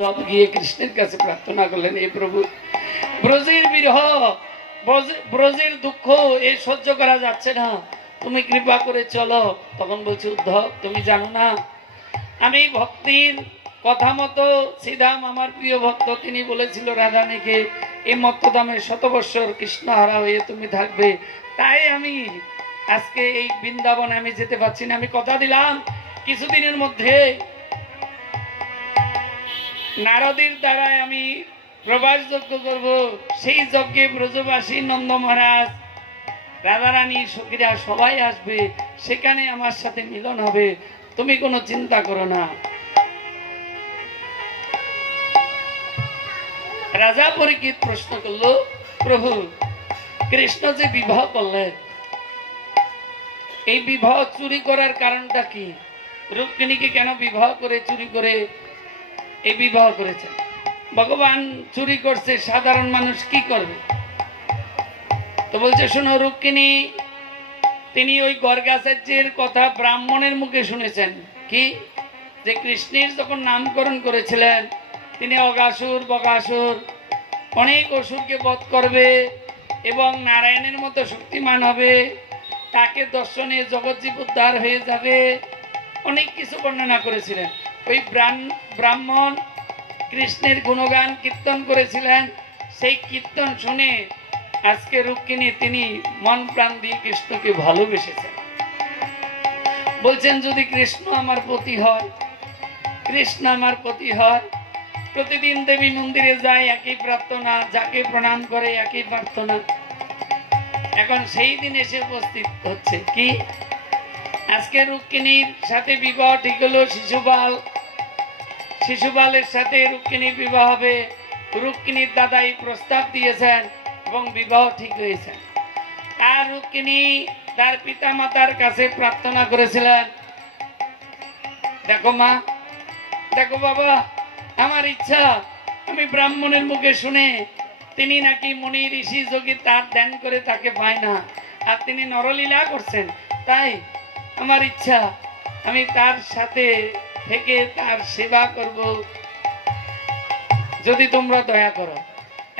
সব গিয়ে কৃষ্ণের কাছে প্রার্থনা করলেন, এই প্রভু, ব্রজের বিরহ, ব্রজের দুঃখ এ সহ্য করা যাচ্ছে না, তুমি কৃপা করে চলো। তখন বলছে, উদ্ধব তুমি জানো না, আমি ভক্তির কথা মতো শ্রীধাম, আমার প্রিয় ভক্ত, তিনি বলেছিল রাধানীকে এই মত্তধামে 100 বৎসর কৃষ্ণ হারা হয়ে তুমি থাকবে, তাই আমি আজকে এই বৃন্দাবনে আমি যেতে পারছি না। আমি কথা দিলাম কিছুদিনের মধ্যে নারদের দ্বারাই আমি প্রবাস যজ্ঞ করব, সেই যজ্ঞে ব্রজবাসী নন্দ মহারাজ, রাধারানী, সখীরা সবাই আসবে, সেখানে আমার সাথে মিলন হবে, তুমি কোনো চিন্তা করো না। রাজা পরীক্ষিত প্রশ্ন করলো, প্রভু কৃষ্ণ যে বিবাহ করলেন, এই বিবাহ চুরি করার কারণটা কি? রুক্মিণীকে কেন বিবাহ করে চুরি করে এই বিবাহ করেছেন? ভগবান চুরি করছে, সাধারণ মানুষ কি করবে? তো বলছে, শোনো রুক্মিণী, তিনি ওই গর্গাচার্যের কথা ব্রাহ্মণের মুখে শুনেছেন, কি যে কৃষ্ণের যখন নামকরণ করেছিলেন, তিনি অগাসুর বগাসুর অনেক অসুরকে বধ করবে এবং নারায়ণের মতো শক্তিমান হবে, তাকে দর্শনে জগৎজীব উদ্ধার হয়ে যাবে, অনেক কিছু বর্ণনা করেছিলেন। ওই ব্রাহ্মণ কৃষ্ণের গুণগান কীর্তন করেছিলেন, সেই কীর্তন শুনে আজকে রুক্মিণী তিনি মন প্রাণ দিয়ে কৃষ্ণকে ভালোবেসেছেন। বলছেন, যদি কৃষ্ণ আমার পতি হয়, কৃষ্ণ আমার পতি হয়, প্রতিদিন দেবী মন্দিরে যায়, একই প্রার্থনা, যাকে প্রণাম করে একই প্রার্থনা। এখন সেই দিন এসে উপস্থিত হচ্ছে কি, আজকে রুক্মিণীর সাথে বিবাহ ঠিক হলো, শিশুপালের সাথে রুক্মিণীর বিবাহ হবে। রুক্মিণীর দাদাই প্রস্তাব দিয়েছেন এবং বিবাহ ঠিক হয়েছে। আর রুক্মিণী তার পিতা মাতার কাছে প্রার্থনা করেছিলেন, দেখো মা, দেখো বাবা, আমার ইচ্ছা, আমি ব্রাহ্মণের মুখে শুনে তিনি নাকি মুনি ঋষি যোগী তার ধ্যান করে তাকে পায় না, আর তিনি নরলীলা করছেন, তাই আমার ইচ্ছা আমি তার সাথে থেকে তার সেবা করব, যদি তোমরা দয়া করো।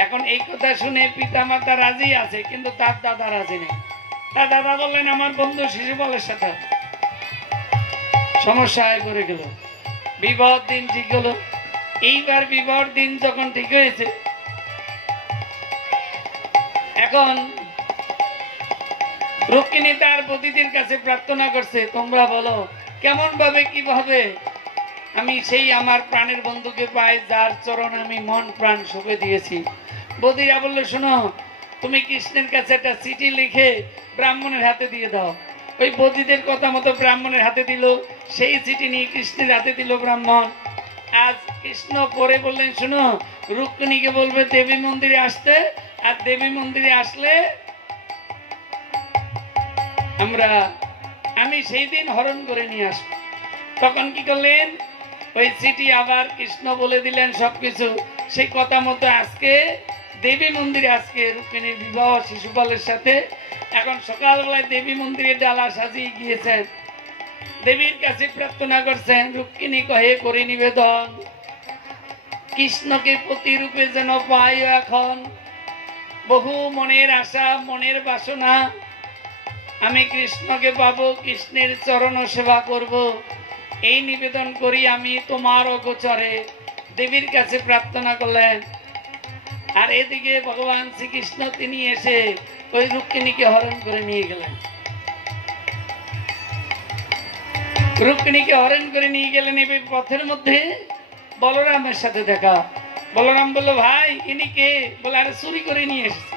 এখন এই কথা শুনে পিতা মাতা রাজি আছে, কিন্তু তার দাদা রাজি নেই। তার দাদা বললেন, আমার বন্ধু শিশুপালের সাথে সমস্যায় পড়ে গেল, বিবাহ দিন ঠিক হলো। এইবার বিবাহ দিন যখন ঠিক হয়েছে, এখন রুক্মিণী তার পতিদের কাছে প্রার্থনা করছে, তোমরা বলো কেমন ভাবে কিভাবে আমি সেই আমার প্রাণের বন্ধুকে পাই, যার চরণ আমি মন প্রাণ সঁপে দিয়েছি। বদিরা বললো, শোনো, তুমি কৃষ্ণের কাছে একটা চিঠি লিখে ব্রাহ্মণের হাতে দিয়ে দাও। ওই বদিদের কথা মতো ব্রাহ্মণের হাতে দিল, সেই চিঠি নিয়ে কৃষ্ণের হাতে দিল ব্রাহ্মণ। আজ কৃষ্ণ পরে বললেন, শোনো, রুক্মিণীকে বলবে দেবী মন্দিরে আসতে, আর দেবী মন্দিরে আসলে আমি সেই দিন হরণ করে নিয়ে আসবো। তখন কি করলেন, ওই চিঠি আবার কৃষ্ণ বলে দিলেন সবকিছু, সেই কথা মতো আজকে দেবী মন্দিরে আজকে রুক্মিণীর বিবাহ শিশুপালের সাথে। এখন সকালবেলায় দেবী মন্দিরে ডালা সাজিয়ে গিয়েছেন, দেবীর কাছে প্রার্থনা করছেন। রুক্মিণী কহে করি নিবেদন, কৃষ্ণকে প্রতিরূপে যেন পাই, এখন বহু মনের আশা, মনের বাসনা, আমি কৃষ্ণকে পাবো, কৃষ্ণের চরণ সেবা করব, এই নিবেদন করি আমি তোমার অগোচরে, দেবীর কাছে প্রার্থনা করলেন। আর এদিকে ভগবান শ্রীকৃষ্ণ তিনি এসে ওই রুক্মিণীকে হরণ করে নিয়ে গেলেন। রুক্মিণীকে হরণ করে নিয়ে গেলেন। এই পথের মধ্যে বলরামের সাথে দেখা। বলরাম বলল, ভাই ইনি কে? বলে, আরে চুরি করে নিয়ে এসেছে।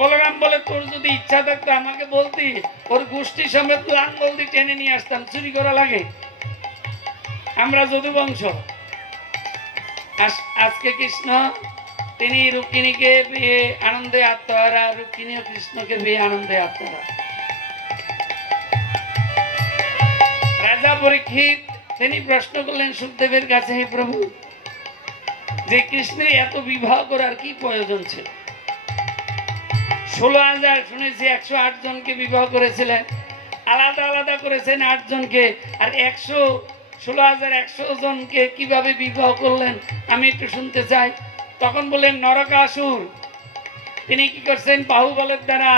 বলরাম বলে, তোর যদি ইচ্ছা থাকতো আমাকে বলতি, ওর গোষ্ঠী সমেত লাঙ্গল দিয়ে টেনে নিয়ে আসতাম, চুরি করা লাগে? আমরা যদু বংশ। আজকে কৃষ্ণ তিনি রুক্মিণীকে পেয়ে আনন্দে আত্মহারা, রুক্মিণীও কৃষ্ণকে পেয়ে আনন্দে আত্মহারা। রাজা পরীক্ষিত তিনি প্রশ্ন করলেন সুখদেবের কাছে, হে প্রভু, যে কৃষ্ণের এত বিবাহ করার কি প্রয়োজন ছিল? 16,000 শুনেছি, 108 জনকে বিবাহ করেছিলেন, আলাদা আলাদা করেছেন 8 জনকে, আর 16,100 জনকে কিভাবে বিবাহ করলেন আমি একটু শুনতে চাই। তখন বললেন নরকাসুর তিনি কি করছেন, বাহুবলের দ্বারা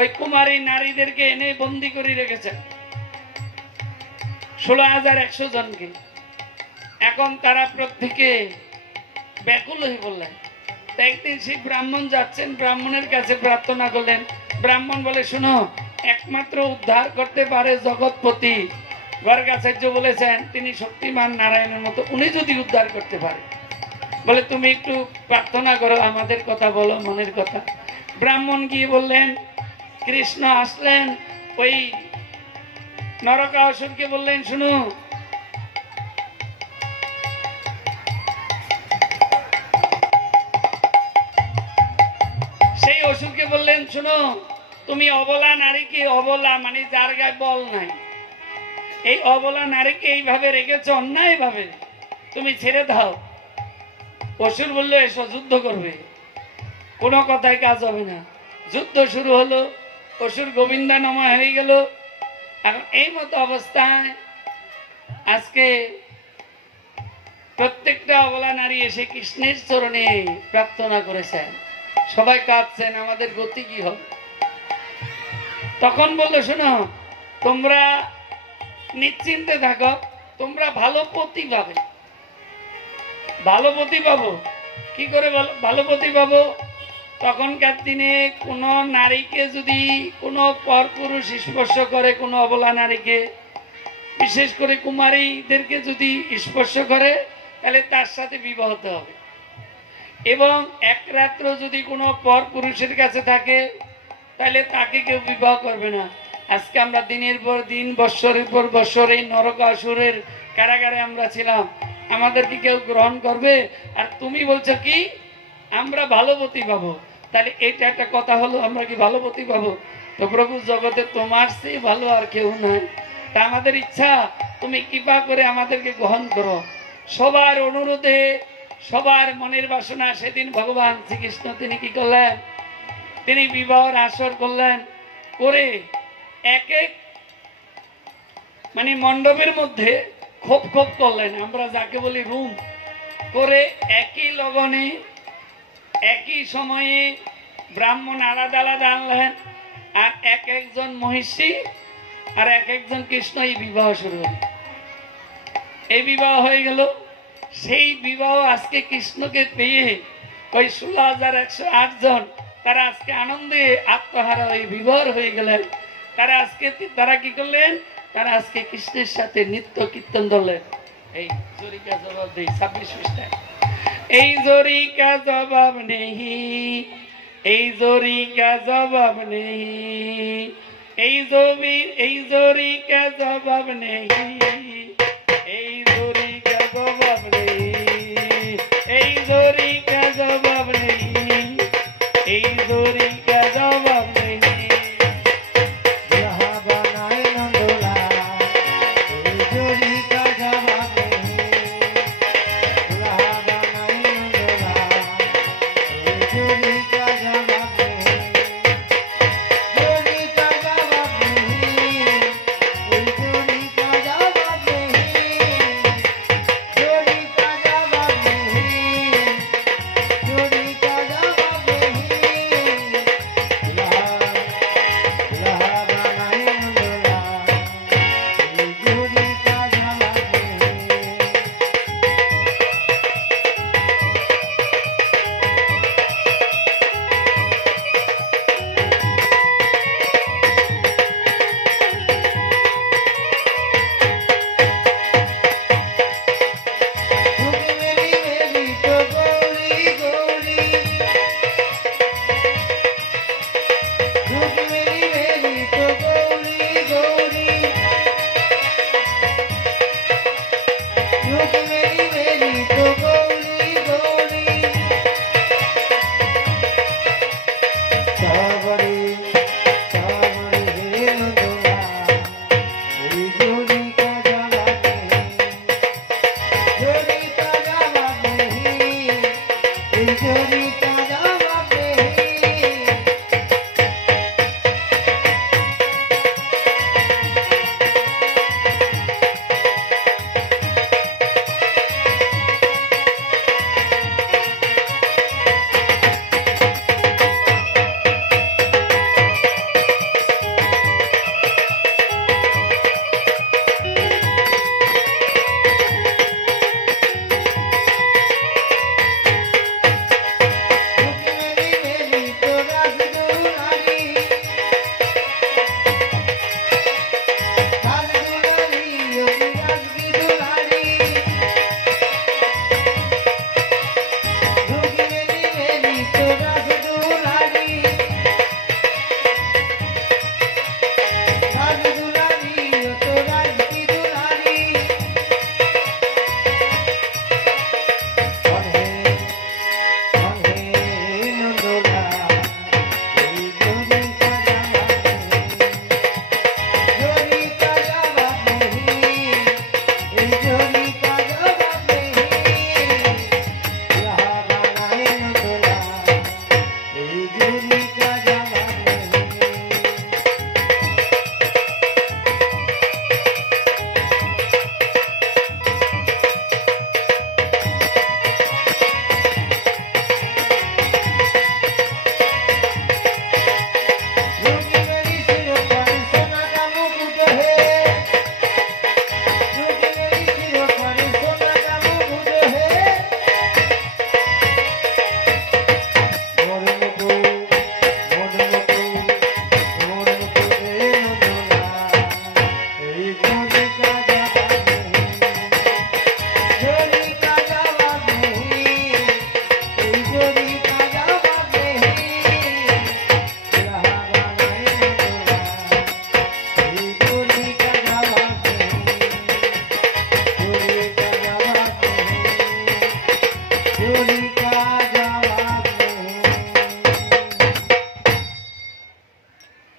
ওই কুমারী নারীদেরকে এনে বন্দি করে রেখেছেন 16,100 জনকে। এখন তারা প্রত্যেকে ব্যাকুল হয়ে বললেন। একদিন সেই ব্রাহ্মণ যাচ্ছেন, ব্রাহ্মণের কাছে প্রার্থনা করলেন। ব্রাহ্মণ বলে, শোনো, একমাত্র উদ্ধার করতে পারে জগৎপতি। গর্গাচার্য বলেছেন তিনি শক্তিমান নারায়ণের মতো, উনি যদি উদ্ধার করতে পারে, বলে তুমি একটু প্রার্থনা করো, আমাদের কথা বলো, মনের কথা। ব্রাহ্মণ গিয়ে বললেন, কৃষ্ণ আসলেন, ওই নরকাসুরকে বললেন, শুনো, সেই অসুরকে বললেন, শুনো, তুমি অবলা নারীকে, অবলা মানে যার গায়ে বল নাই, এই অবলা নারীকে এইভাবে রেখেছো অন্যায় ভাবে, তুমি ছেড়ে দাও। অসুর বললো, এসো যুদ্ধ করবে। কোনো কথায় কাজ হবে না। যুদ্ধ শুরু হলো, অসুর গোবিন্দানময় হয়ে গেল। এখন এই মতো অবস্থায় আজকে প্রত্যেকটা অবলা নারী এসে কৃষ্ণের চরণে প্রার্থনা করেছেন, সবাই কাঁদছেন, আমাদের গতি কি হবে। তখন বললো, শোনো, তোমরা নিশ্চিন্তে থাকো, তোমরা ভালো পতি পাবে। ভালো পতি পাবো কি করে, ভালো পতি পাবো? তখনকার দিনে কোন নারীকে যদি কোনো পরপুরুষ স্পর্শ করে, কোনো অবলা নারীকে, বিশেষ করে কুমারীদেরকে যদি স্পর্শ করে, তাহলে তার সাথে বিবাহ হতে হবে। এবং এক রাত্র যদি কোনো পরপুরুষের কাছে থাকে, তাহলে তাকে কেউ বিবাহ করবে না। আজকে আমরা দিনের পর দিন, বৎসরের পর বৎসর এই নরকাসুরের কারাগারে আমরা ছিলাম, আমাদেরকে কেউ গ্রহণ করবে? আর তুমি বলছো কি আমরা ভালোপতি পাবো? তাহলে এটা একটা কথা হলো, আমরা কি ভালোপতি পাবো? তো প্রভু, জগতে তোমার চেয়ে ভালো আর কেউ নাই। তা আমাদের ইচ্ছা তুমি কৃপা করে আমাদেরকে গ্রহণ করো। সবার অনুরোধে, সবার মনের বাসনা, সেদিন ভগবান শ্রীকৃষ্ণ তিনি কি করলেন, তিনি বিবাহের আসর করলেন। করে এক এক মানে মণ্ডপের মধ্যে খোপ খোপ করলেন, আমরা যাকে বলি রুম করে, একই লগনে একই সময়ে ব্রাহ্মণ আলাদা আলাদা আনলেন, আর এক একজন মহিষী আর এক একজন কৃষ্ণ, এই বিবাহ শুরু হল। এই বিবাহ হয়ে গেল। সেই বিবাহ আজকে কৃষ্ণকে পেয়ে ওই 16,108 জন তারা আজকে আনন্দে আত্মহারা হয়ে বিভোর হয়ে গেলেন। তারা আজকে তারা কি করলেন, তারা আজকে কৃষ্ণের সাথে নিত্য কীর্তন ধরলেন। এই জরিকা জবাব দেই 26 পৃষ্ঠায়, এই জরিকা জবাব নেই, এই জরিকা জবাব নেই, এই জরিকা জবাব নেই, এই জরিকা জবাব নেই, এই জরিকা জবাব নেই, এই জরিকা জবাব নেই।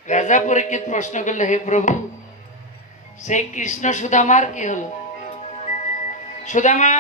রাজা পরীক্ষিত প্রশ্ন করলে, হে প্রভু, সেই কৃষ্ণ সুদামার কি হলো? সুদামা